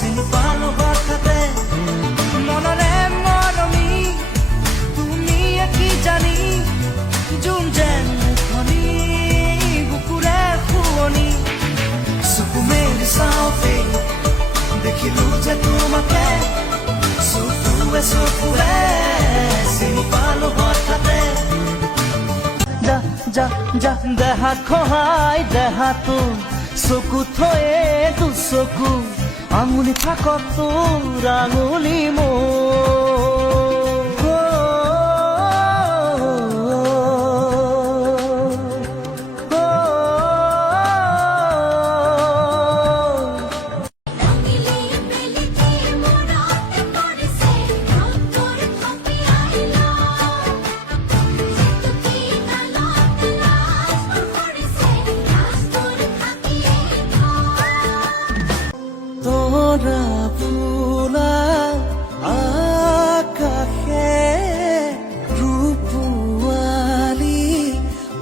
চিনি পালো হঠাতে মনৰে মৰমি তুমি কি জানি জুম যেন মুখনি বুকুৰে শুৱনি চকু মেলি চাওঁতে দেখিলো যে তোমাকে চকুৱে চকুৱে চিনি পালো হঠাতে যা যা যা দেহাত খহাই দেহাতো চকু থয়ে দুচকু আঙুলি থাকক তোৰ আঙুলি তোৰা ফুলা আকাশে ৰূপৱালী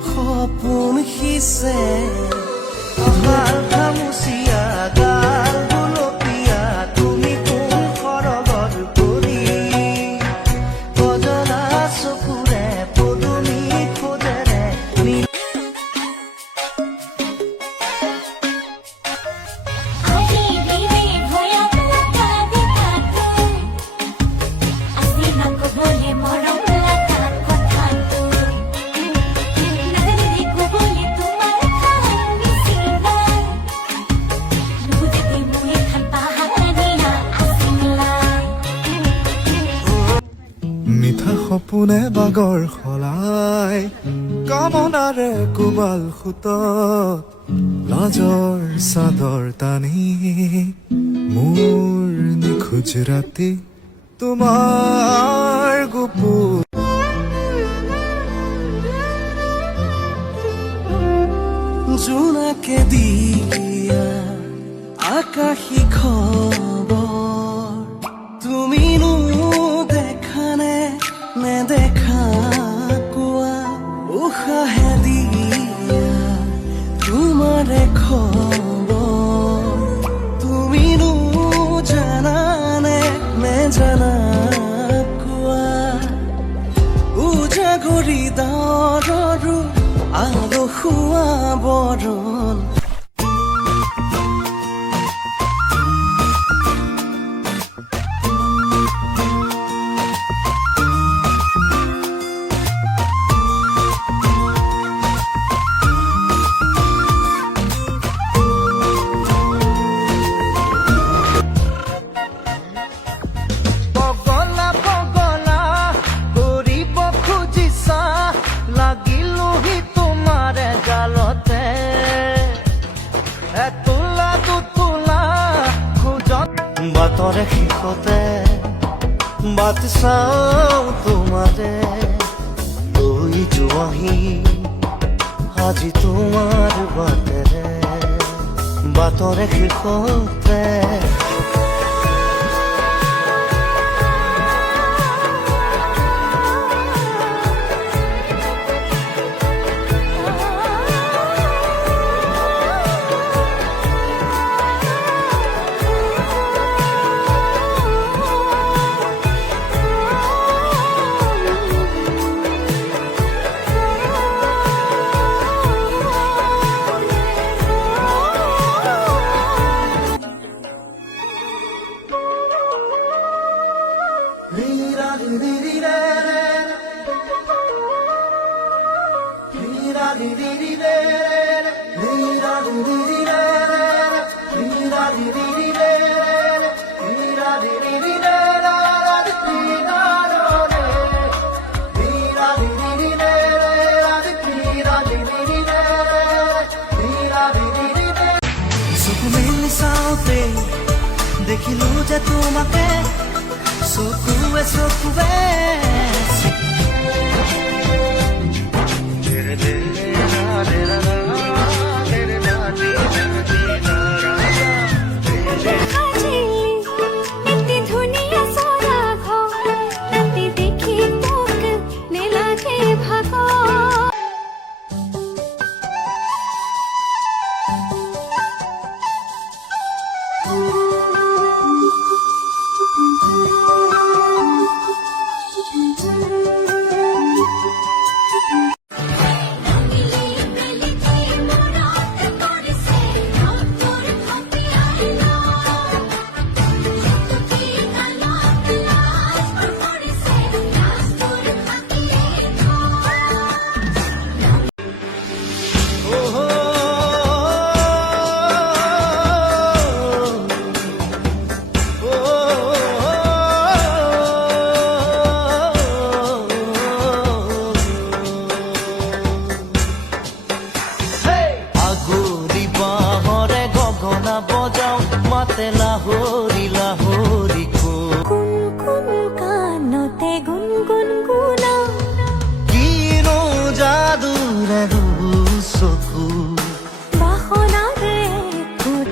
সপোন সিঁচে ভাল খামুচিয়া গাল গুলপীয়া তুমি কোন সৰগৰ কৰি কজলা চকুৰে পদুমী খোজেৰে মিঠা সপোনে বাগৰ সলাই কামনাৰে কোবাল সুতত লাজৰ চাদৰ টানি মোৰ নিখোজ ৰাতি তোমাৰ গুপুত জোনাকে দিয়া আকাশী খবৰ তুমিনো দেখানে নেদেখা কোৱা উশাহে দিয়া তোমাৰে খবৰ তুমিনো জানানে নেজানা কোৱা উজাগৰি ডাৱৰৰো আলসুৱা বৰণ বাটৰে শেষতে বাট চাওঁ তোমাৰে লৈ যোৱাহি আজি তোমাৰ বাটেৰে বাটৰে শেষতে দেখিলো যে তোমাকে চকুৱে চকুৱে লাহৰি লাহৰি কৈ কোন কোন কাণতে গুণ গুণ গুণা কিনো যাদুৰে চকু বাসনাৰে কোট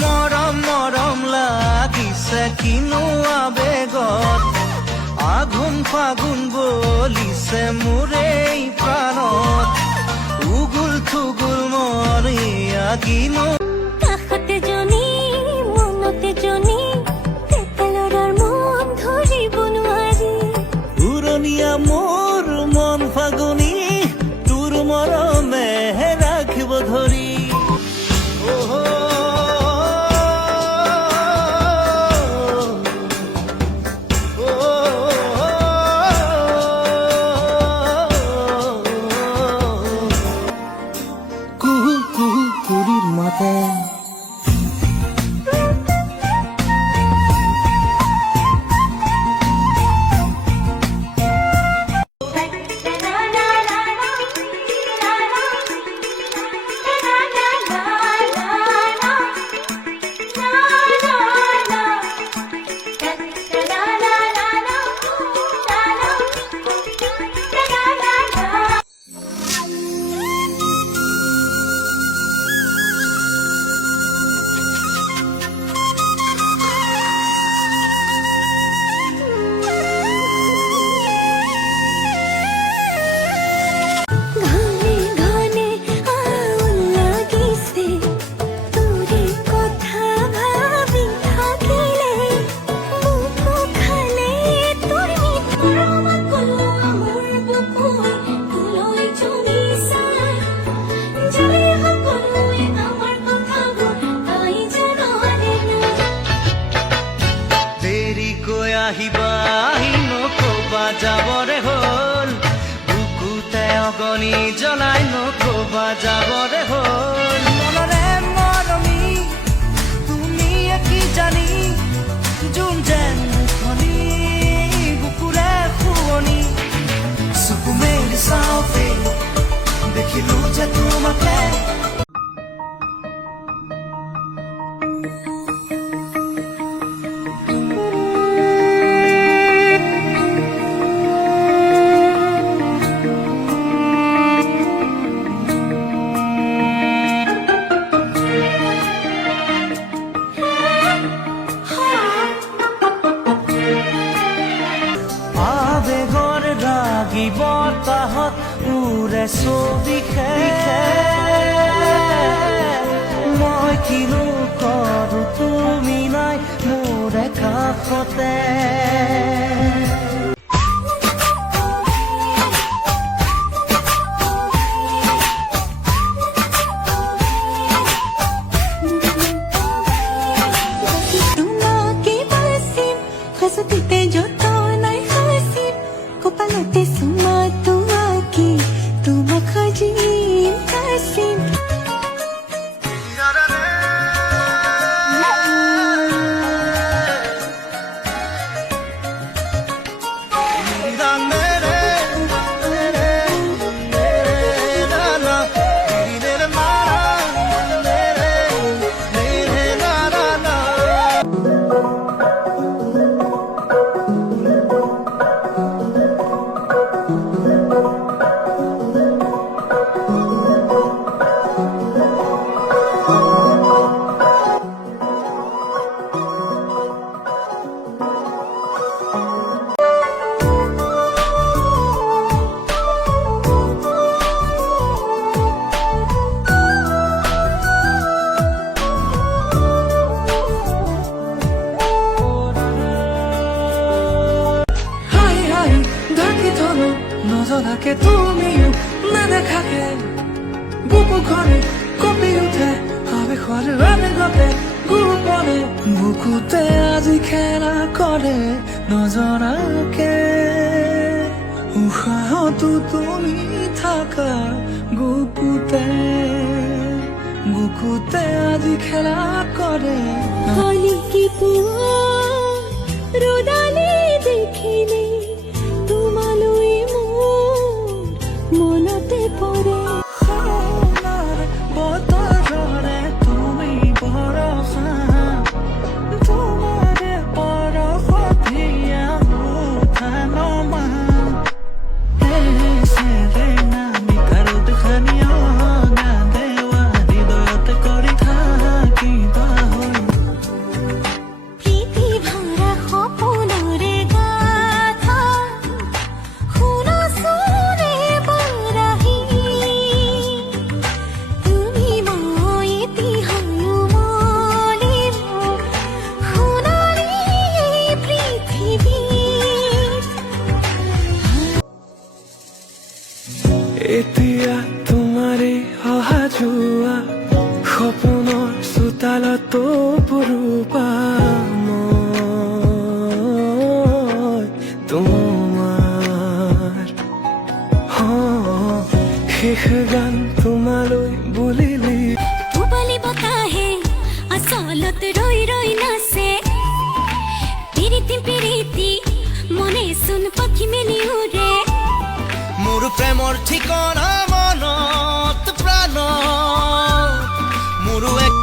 মৰম মৰম লাগিছে কিনো আবেগত আঘোণ ফাগুণ বলিছে মোৰে এই প্ৰাণত উগুল থুগুল মৰিয়া কিনো কাষতে জনী মনতে জনী তেতেলৰৰ মন ধৰিব নোৱাৰি উৰণীয়া মোৰ মন ফাগুনী তোৰ মৰমে ৰাখিব ধৰি কুহু কুহু কুলিৰ মাতে ঘনে ঘনে আউল লাগিছে তোৰে কথা ভাবি থাকিলে বুকু খালে তোৰ মিঠা কলা মোৰ বুকুৱে তুলৈ চুমি চাই যদি সকলোৱে আমাৰ কথাবোৰ তাই জাননে নাই দেৰিকৈ আহিবা আহি নকবা যাবৰে হ'ল বুকুতে অগনি জ্বলাই নকবা যাবৰে হ'ল মনৰে মৰমী তুমি কি জানি যোন যেন মুখনি বুকুৰে শুৱনি চকু মেলি চাওঁতে দেখিলো যে তোমাকে আবেগৰ লাগি বতাহত উৰে ছবি মই কিনো কৰো তুমি নাই মোৰে কাষতে তোমাকে বাসিম হাসতে যত নাই হাসিম কপালতে সুমা তোমাকে তোমা খাজিম কাসিম নজনাকে তুমিও নেদেখাকে বুকুখনে কঁপি উঠে আবেশৰ আবেগতে গোপনে বুকুতে আজি খেলা কৰে নজনাকে উশাহতো তুমি থাকা বুকুতে বুকুতে আজি খেলা কৰে কৰে হলি কি পুৱা ৰ'দালি দেখিলে তোমালৈ মোৰ মনতে পৰে সোণাৰ বতৰৰে তুমি বৰষা তোমাৰে পৰশতীয়া উঠা নমা সেৰেনা মিঠাৰত খানিও গান দেৱা হৃদয়ত কৰি থাকিবা হৈ প্ৰীতি ভৰা সপোনৰে গাথা শুনাচোন এবাৰ তুমি মই এতিহানো মলিব সোণালী এই পৃথিৱীত এতিয়া তোমাৰে অহা যোৱা সপোনৰ চোতালতো পৰুপা মই তোমাৰ শেষ গান তোমালৈ বুলিলি পূবালী বতাহে আচলত ৰৈ ৰৈ নাচে পিৰিতি মনে চোন পাখি মেলি উৰে মোৰ প্ৰেমৰ ঠিকনা মনত প্ৰাণ মোৰো এক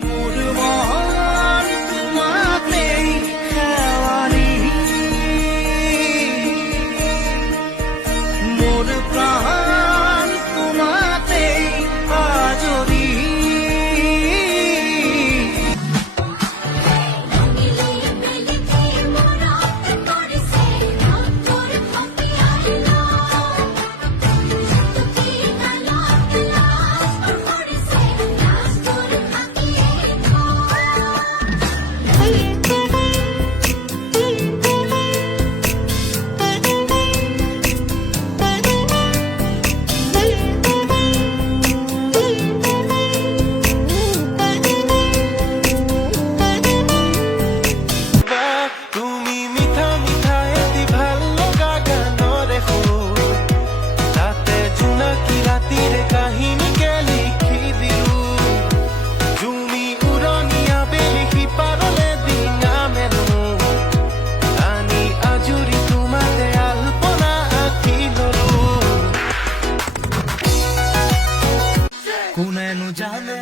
মোৰ মন তোমাতেই শেৱালি মোৰ প্ৰাণ তোমাতেই আজৰি তুমি মিঠা মিঠা এটি ভাল লগা গানৰে সুৰ তাতে জোনাকী ৰাতিৰে কাহিনীকে লিখি দিলো জুমি উৰণীয়া বেলি সিপাৰলে ডিঙা মেলো আনি আজুৰি তোমাতে আলপনা আঁকি ললো কোনেনো জানে